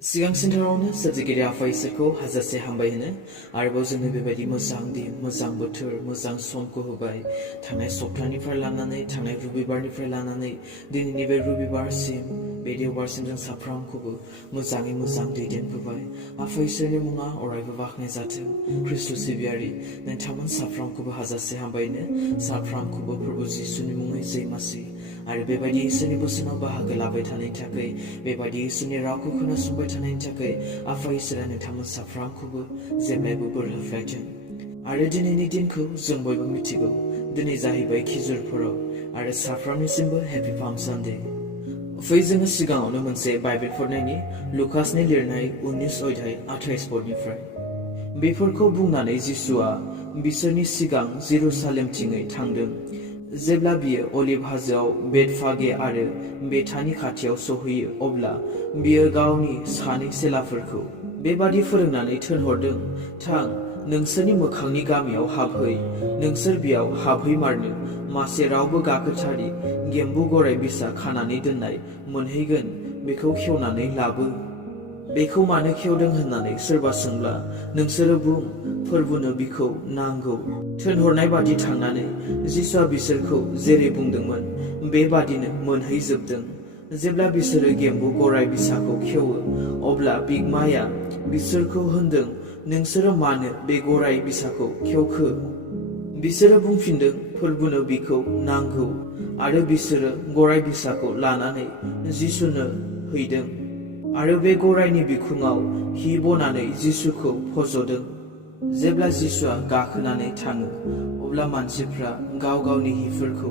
सिगां सेन्टारावनो सोरजिगिरि आफा इसोरखौ हाजासे हामबाय होनो आरोबाव जोंनो बेबायदि मोजां दिन मोजां बोथोर मोजां समखौ होबाय थांनाय सप्तानिफ्राय लानानै थांनाय रबिबारनिफ्राय लानानै दिनैनि बे रबिबारसिम बे देवबारसिम जों साफ्रोमखौबो मोजाङै मोजां दैदेनबोबाय आफा इसोरनि मुङा अरायबो बाख्नाय जाथों ख्रिस्ट सिबियारि नोंथांमोन साफ्रोमखौबो हाजासे हामबायनो साफ्रोमखौबो प्रभु जिसुनि मुङै जै मासि आरो बेबायदि इसोरनि बोसोनाव बाहागो लाबाय थानायनि थाखाय बेबायदि इसोरनि रावखौ खोनासंबाय थानायनि थाखाय आफा इसोरा नोंथांमोन साफ्रोमखौबो जेब्लायबो बोर होफ्लायथों आरो दिनैनि दिनखौ जों बयबो मिथिगौ दिनै जाहैबाय खिजुरफोराव आरो साफ्रोमनिसिमबो हेपि पाम सानडे फै जोङो सिगाङावनो मोनसे बाइबेल फरायनायनि लुकासनि लिरनाय 19 अध्याय 28 पदनिफ्राय बेफोरखौ बुंनानै जिसुआ बिसोरनि सिगां जेरुसालेमथिङै थांदों जेब्ला बियो अलिभ हाजोआव बेथफागे आरो बेथानि खाथियाव सहैयो अब्ला बियो गावनि सानै सेलाफोरखौ बेबादि फोरोंनानै थिनहरदों थां नोंसोरनि मोखांनि गामियाव हाबहै नोंसोर बेयाव हाबहैमारनो मासे रावबो गाखोथारि गेम्बु गराय बिसा खानानै दोननाय मोनहैगोन बेखौ खेवनानै लाबो बेखौ मानो खेवदों होननानै सोरबा सोंब्ला नोंसोरो बुं फोरबुनो बिखौ नांगौ थिनहरनाय बादि थांनानै जिसुआ बिसोरखौ जेरै बुंदोंमोन बेबादिनो मोनहैजोबदों जेब्ला बिसोरो गेम्बु गराय बिसाखौ खेवो अब्ला बिगमाया बिसोरखौ होनदों नोंसोरो मानो बे गराय बिसाखौ खेवखो बिसोरो बुंफिनदों फोरबुनो बिखौ नांगौ आरो बिसोरो गराय बिसाखौ लानानै जिसुनो हैदों आरो बे गरायनि बिखुङाव हि बनानै जिसुखौ फज'दों जेब्ला जिसुआ गाखोनानै थाङो अब्ला मानसिफ्रा गाव गावनि हिफोरखौ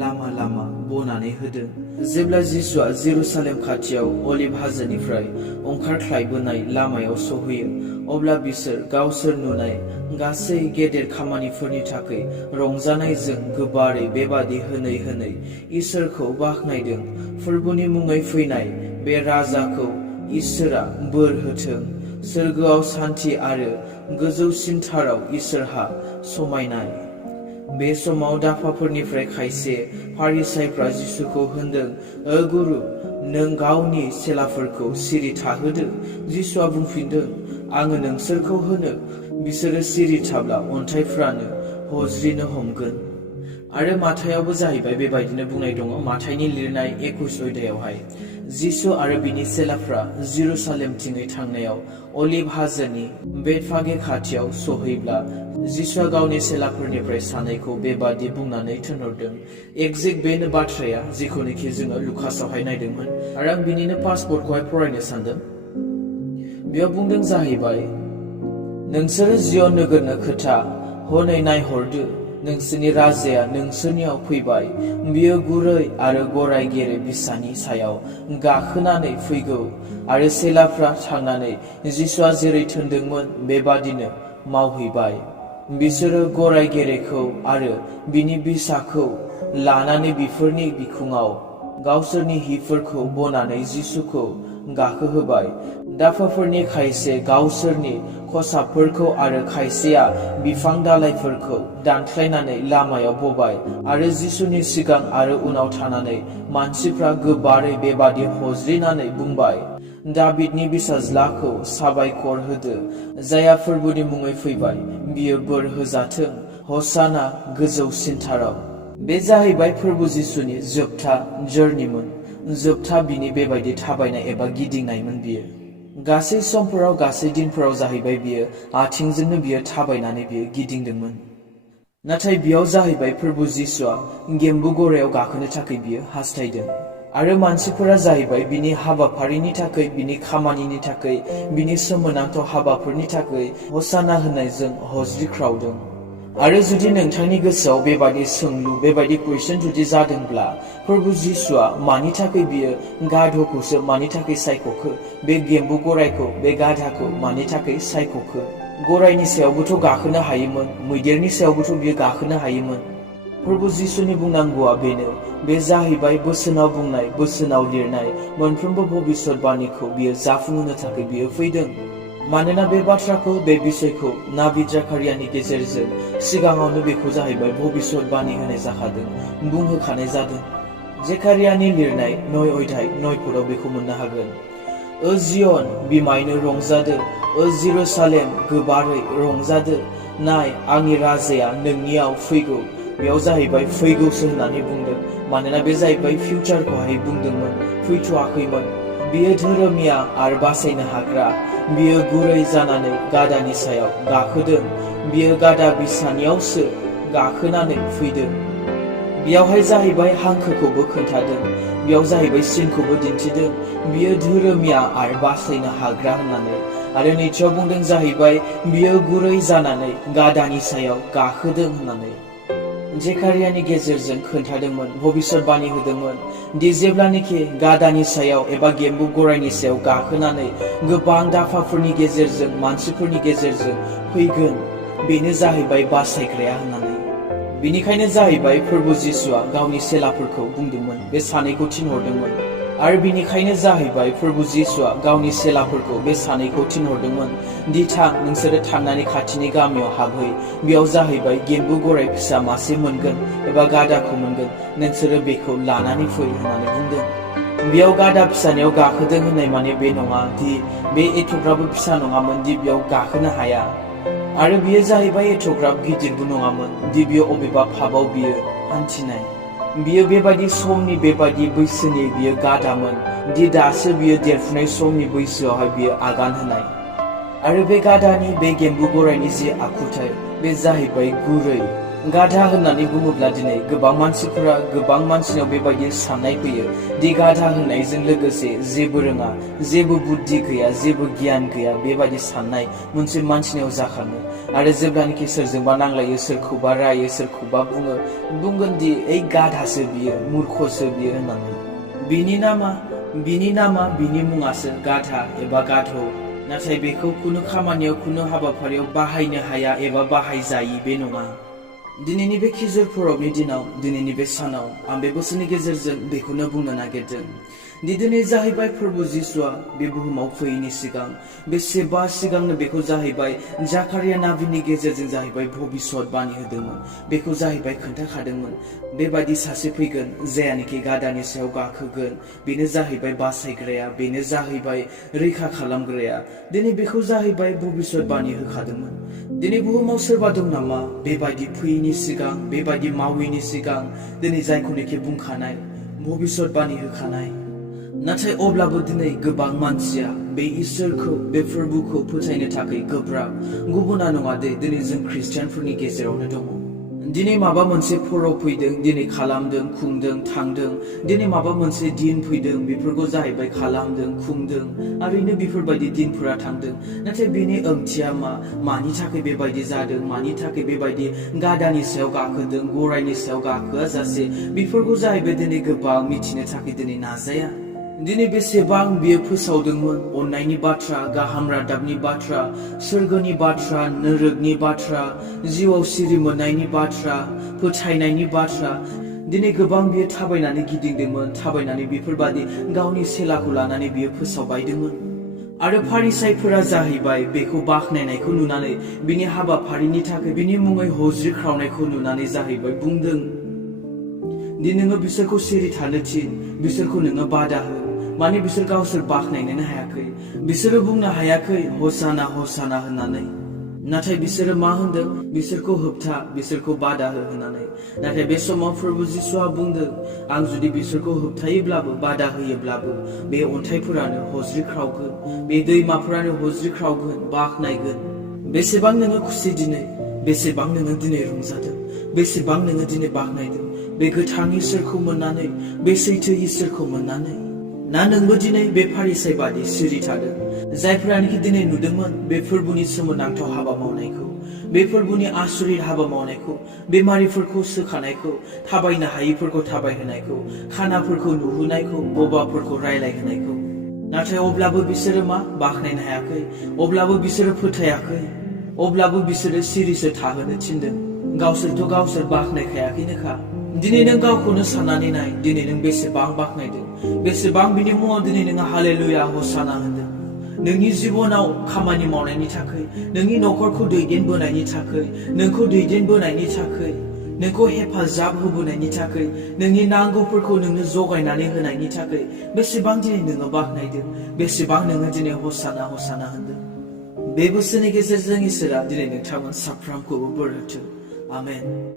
लामा लामा बनानै होदों जेब्ला जिसुआ जेरुसालेम खाथियाव अलिभ हाजोनिफ्राय ओंखारख्लायबोनाय लामायाव सहैयो अब्ला बिसोर गावसोर नुनाय गासै गेदेर खामानिफोरनि थाखाय रंजानायजों गोबारै बेबादि होनै होनै इसोरखौ बाख्नायदों फोरबुनि मुङै फैनाय बे राजाखौ इसोरा बोर होथों सोरगोआव सान्थि आरो गोजौसिनथाराव इसोरहा समायनाय बे समाव दाफाफोरनिफ्राय खायसे फारिसाइफ्रा जिसुखौ होनदों गुरु नों गावनि सेलाफोरखौ सिरि थाहोदो जिसुआ बुंफिनदों आङो नोंसोरखौ होनो बिसोरो सिरि थाब्ला अन्थाइफ्रानो हज्रिनो हमगोन आरो माथायावबो जाहैबाय बेबायदिनो बुंनाय दङ माथाइनि लिरनाय 21 अध्यायावहाय जिसु आरो बिनि सेलाफ्रा जेरुसालेमथिङै थांनायाव अलिभ हाजोनि बेथफागे खाथियाव सहैब्ला जिसुआ गावनि सेलाफोरनिफ्राय सानैखौ बेबादि बुंनानै थिनहरदों एक्जेक्ट बेनो बाथ्राया जेखौनोखि जोङो लुकासआवहाय नायदोंमोन आरो आं बिनिनो पासपर्टखौहाय फरायनो सानदों बेयाव बुंदों जाहैबाय नोंसोरो जियन नोगोरनो खोथा हनै नायहरदो नोंसोरनि राजाया नोंसोरनियाव फैबाय बियो गुरै आरो गराय गेरे बिसानि सायाव गाखोनानै फैगौ आरो सेलाफ्रा थांनानै जिसुआ जेरै थिनदोंमोन बेबादिनो मावहैबाय बिसोरो गराय गेरेखौ आरो बिनि बिसाखौ लानानै बिफोरनि बिखुङाव गावसोरनि हिफोरखौ बनानै जिसुखौ गाखोहोबाय दाफाफोरनि खायसे गावसोरनि खसाबफोरखौ आरो खायसेया बिफां दालाइफोरखौ दानख्लायनानै लामायाव बबाय आरो जिसुनि सिगां आरो उनाव थानानै मानसिफ्रा गोबारै बेबादि हज्रिनानै बुंबाय दाबिदनि बिसाज्लाखौ साबायखर होदो जाया फोरबुनि मुङै फैबाय बियो बोर होजाथों हसाना गोजौसिनथाराव बे जाहैबाय फोरबु जिसुनि जोबथा जर्निमोन जोबथा बिनि बेबायदि थाबायनाय एबा गिदिंनायमोन बियो गासै समफोराव गासै दिनफोराव जाहैबाय बियो आथिंजोंनो बियो थाबायनानै बियो गिदिंदोंमोन नाथाय बेयाव जाहैबाय फोरबु जिसुआ गेम्बु गरायाव गाखोनो थाखाय बियो हास्थायदों आरो मानसिफोरा जाहैबाय बिनि हाबाफारिनि थाखाय बिनि खामानिनि थाखाय बिनि सोमोनांथाव हाबाफोरनि थाखाय हसाना होननायजों हज्रिख्रावदों आरो जुदि नोंथांनि गोसोआव बेबायदि सोंलु बेबायदि कुइसन जुदि जादोंब्ला प्रभु जिसुआ मानि थाखाय बियो गाधखौसो मानि थाखाय सायख'खो बे गेम्बु गरायखौ बे गाधाखौ मानि थाखाय सायख'खो गरायनि सायावबोथ' गाखोनो हायोमोन मैदेरनि सायावबोथ' बियो गाखोनो हायोमोन प्रभु जिसुनि बुंनांगौआ बेनो बे जाहैबाय बोसोनाव बुंनाय बोसोनाव लिरनाय मोनफ्रोमबो भबिष्यतबाणीखौ बियो जाफुंहोनो थाखाय बियो फैदों मानोना बे बाथ्राखौ बे बिसयखौ नाबिद जाकारियानि गेजेरजों सिगाङावनो बेखौ जाहैबाय भबिष्यतबाणी होनाय जाखादों बुंहोखानाय जादों जेकारियानि लिरनाय 9 अध्याय 9 पदआव बेखौ मोननो हागोन ओ जियन बिमायनो रंजादो, ओ जेरुसालेम गोबारै रंजादो, नाय आंनि राजाया नोंनियाव फैगौ। बेयाव जाहैबाय फैगौसो होननानै बुंदों, मानोना बे जाहैबाय फिउचारखौहाय बुंदोंमोन, फैथ'वाखैमोन। बियो धोरोमिया आरो बासायनो हाग्रा, बियो गुरै जानानै गादानि सायाव गाखोदों, बियो गादा बिसानियावसो गाखोनानै फैदों। बेयावहाय जाहैबाय हांखोखौबो खोन्थादों, बेयाव जाहैबाय सिनखौबो दिन्थिदों, बियो धोरोमिया आरो बासायनो हाग्रा होननानै। आरो नैथियाव बुंदों जाहैबाय बियो गुरै जानानै गादानि सायाव गाखोदों होननानै। जेकारियानि गेजेरजों खोन्थादोंमोन, भबिष्यतबाणी होदोंमोन दि जेब्लानोखि गादानि सायाव एबा गेम्बु गरायनि सायाव गाखोनानै गोबां दाफाफोरनि गेजेरजों मानसिफोरनि गेजेरजों फैगोन, बेनो जाहैबाय बासायग्राया होननानै। बेनिखायनो जाहैबाय फोरबु जिसुआ गावनि सेलाफोरखौ बुंदोंमोन, बे सानैखौ थिनहरदोंमोन। आरो बेनिखायनो जाहैबाय फोरबु जिसुआ गावनि सेलाफोरखौ बे सानैखौ थिनहरदोंमोन दि थां, नोंसोरो थांनानै खाथिनि गामियाव हाबहै, बेयाव जाहैबाय गेम्बु गराय फिसा मासे मोनगोन एबा गादाखौ मोनगोन, नोंसोरो बेखौ लानानै फै होननानै बुंदों। बेयाव गादा फिसानियाव गाखोदों होननाय माने बे नङा दि बे एथ'ग्राबबो फिसा नङामोन दि बेयाव गाखोनो हाया, आरो बियो जाहैबाय एथ'ग्राब गिदिरबो नङामोन दि बियो अबेबा पाबाव बियो हान्थिनाय। बियो बेबायदि समनि बेबायदि बैसोनि बियो गादामोन दि दासो बियो देरफुनाय समनि बैसोआवहाय बियो आगान होनाय। आरो बे गादानि बे गेम्बु गरायनि जि आखुथाय, बे जाहैबाय गुरै। गाधा होननानै बुङोब्ला दिनै गोबां मानसिफोरा, गोबां मानसिनाव बेबायदि साननाय फैयो दि गाधा होननायजों लोगोसे जेबो रोङा, जेबो बुद्धि गैया, जेबो गियान गैया, बेबायदि साननाय मोनसे मानसिनाव जाखाङो। आरो जेब्लानोखि सोरजोंबा नांलायो, सोरखौबा रायो, सोरखौबा बुंगोन दि ओइ गाधासो बियो, मुर्खसो बियो होननानै। बिनि नामा बिनि मुङासो गाधा एबा गाधौ, नाथाय बेखौ खुनु खामानियाव, खुनु हाबाफारियाव बाहायनो हाया एबा बाहायजायि बे नङा। दिनैनि बे खिजुर परबनि दिनाव, दिनैनि बे सानाव आं बे बोसोरनि गेजेरजों बेखौनो बुंनो नागिरदों दि दिनै जाहैबाय फोरबु जिसुआ बे बुहुमाव फैयैनि सिगां, बेसेबा सिगांनो बेखौ जाहैबाय जाकारिया नाबिनि गेजेरजों जाहैबाय भबिष्यतबाणी होदोंमोन, बेखौ जाहैबाय खोन्थाखादोंमोन। बेबायदि सासे फैगोन जायानोखि गादानि सायाव गाखोगोन, बेनो जाहैबाय बासायग्राया, बेनो जाहैबाय रैखा खालामग्राया। दिनै बेखौ जाहैबाय भबिष्यतबाणी होखादोंमोन। दिनै बुहुमाव सोरबा दं नामा बेबायदि फैयैनि सिगां, बेबायदि मावैनि सिगां, दिनै जायखौनोखि बुंखानाय, भबिष्यतबाणी होखानाय? नाथाय अब्लाबो दिनै गोबां मानसिया बे इसोरखौ, बे फोरबुखौ फोथायनो थाखाय गोब्राब। गुबुना नङा दे, दिनै जों ख्रिस्टियानफोरनि गेजेरावनो दङ। दिनै माबा मोनसे फरब फैदों, दिनै खालामदों, खुंदों, थांदों। दिनै माबा मोनसे दिन फैदों, बेफोरखौ जाहैबाय खालामदों, खुंदों, ओरैनो बेफोरबायदि दिनफोरा थांदों। नाथाय बेनि ओंथिया मा? मानि थाखाय बेबायदि जादों? मानि थाखाय बेबायदि गादानि सायाव गाखोदों, गरायनि सायाव गाखोआ जासे? बेफोरखौ जाहैबाय दिनै गोबां मिथिनो थाखाय दिनै नाजाया। दिनै बेसेबां बियो फोसावदोंमोन अननायनि बाथ्रा, गाहाम रादाबनि बाथ्रा, सोरगोनि बाथ्रा, नोरोगनि बाथ्रा, जिउआव सिरि मोननायनि बाथ्रा, फोथायनायनि बाथ्रा। दिनै गोबां बियो थाबायनानै गिदिंदोंमोन, थाबायनानै बेफोरबादि गावनि सेलाखौ लानानै बियो फोसावबायदोंमोन। आरो फारिसाइफोरा जाहैबाय बेखौ बाख्नायनायखौ नुनानै, बिनि हाबाफारिनि थाखाय बिनि मुङै हज्रिख्रावनायखौ नुनानै जाहैबाय बुंदों दि नोङो बिसोरखौ सिरि थानो थिन, बिसोरखौ नोङो बादा हो। माने बिसोर गावसोर बाख्नायनोनो हायाखै, बिसोरो बुंनो हायाखै हसाना हसाना होननानै। नाथाय बिसोरो मा होनदों? बिसोरखौ होबथा, बिसोरखौ बादा हो होननानै। नाथाय बे समाव प्रभु जिसुआ बुंदों, आं जुदि बिसोरखौ होबथायोब्लाबो, बादा होयोब्लाबो, बे अन्थाइफोरानो हज्रिख्रावगोन, बे दैमाफोरानो हज्रिख्रावगोन, बाख्नायगोन। बेसेबां नोङो खुसि दिनै, बेसेबां नोङो दिनै रंजादों, बेसेबां नोङो दिनै बाख्नायदों बे गोथां इसोरखौ मोननानै, बे सैथो इसोरखौ मोननानै? ना नोंबो दिनै बे फारिसाइ बादि सिरि थादों, जायफोरानोखि दिनै नुदोंमोन बे फोरबुनि सोमोनांथाव हाबा मावनायखौ, बे फोरबुनि आसुरित हाबा मावनायखौ, बेमारिफोरखौ सोखानायखौ, थाबायनो हायिफोरखौ थाबायहोनायखौ, खानाफोरखौ नुहोनायखौ, बबाफोरखौ रायलायहोनायखौ? नाथाय अब्लाबो बिसोरो मा? बाख्नायनो हायाखै। अब्लाबो बिसोरो फोथायाखै। अब्लाबो बिसोरो सिरिसो थाहोनो थिनदों। गावसोरथ' गावसोर बाख्नायखायाखैनोखा। दिनै नों गावखौनो साननानै नाय, दिनै नों बेसेबां बाख्नायदों, बेसेबां बिनि मुङाव दिनै नोङो हालेलुया हसाना होनदों। नोंनि जिबनाव खामानि मावनायनि थाखाय, नोंनि न'खरखौ दैदेनबोनायनि थाखाय, नोंखौ दैदेनबोनायनि थाखाय, नोंखौ हेफाजाब होबोनायनि थाखाय नोंनि नांगौफोरखौ नोंनो जगायनानै होनायनि थाखाय बेसेबां दिनै नोङो बाख्नायदों बेसेबां नोङो दिनै हसाना हसाना होनदों बे बोसोरनि गेजेरजों इसोरा दिनै नोंथांमोन साफ्रोमखौबो बोर होथों आमेन